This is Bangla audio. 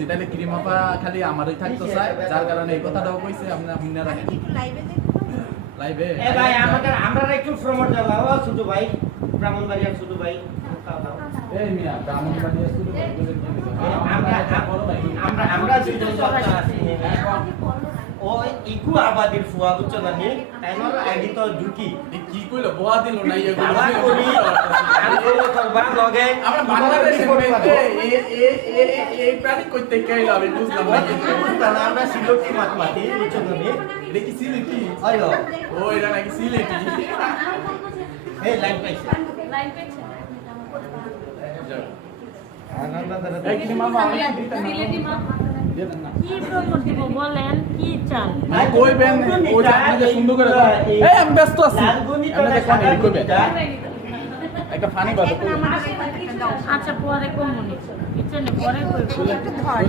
তাহলে ক্রিমাপা খালি আমারই থাকতো চাই, যার কারণে এই কথাটাও কইছে আপনারা লাইভে এ ভাই আমরা একটু প্রমোট দাও ছোট ভাই ব্রাহ্মণবাড়িয়ার ছোট ভাই এই মিয়া ব্রাহ্মণবাড়িয়া শুরু আমরা দুজন কথা আছি ও ইকু আবাদির ফুয়া বুঝছো না নি টাইমার আইডি তো ঢুকি কি কইলো বোয়া দিল না এগুলো আবার করি আর কোন করবা লগে আমরা বাংলাদেশের মধ্যে এই প্রাণী কইতে কইলো আমি বুঝলাম না আমরা সিলেটি মাতমাতি বুঝছো না নি দেখি সিলেটি আইলো ও এটা নাকি সিলেটি এই লাইন পাইছে এই ক্রিমাপা আমি দিতে না কি প্রমোট দিব বলেন কি চান মানে কইবেন ওই যে আপনাকে সুন্দর করে এই আমি ব্যস্ত আছি আপনাদের কোন এডি কইবেন একটা ফানি কথা আচ্ছা পরে কমুনি কিচেনে পরে কইব